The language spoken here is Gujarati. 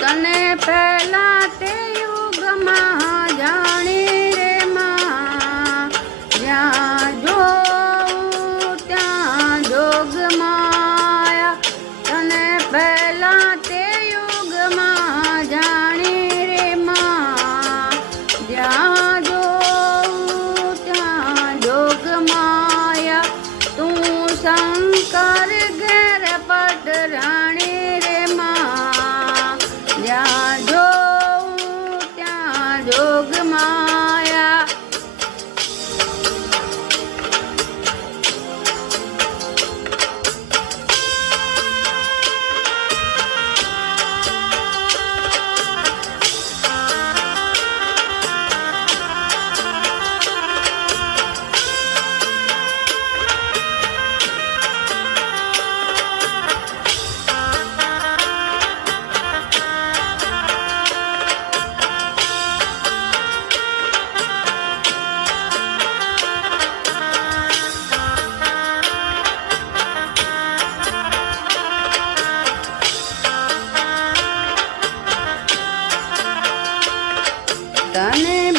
તને પહેલા તે યુગમાં જાણી રે માં, જ્યાં જોઉં ત્યાં જોગ માયા. તને પહેલા તે યુગમાં જાણી રે માં, જ્યાં જોઉં ત્યાં જોગ માયા. તું શંકર ઘેર પટરાણી રે માં, જ્યાં જોઉં ત્યાં જોગ માયા. તને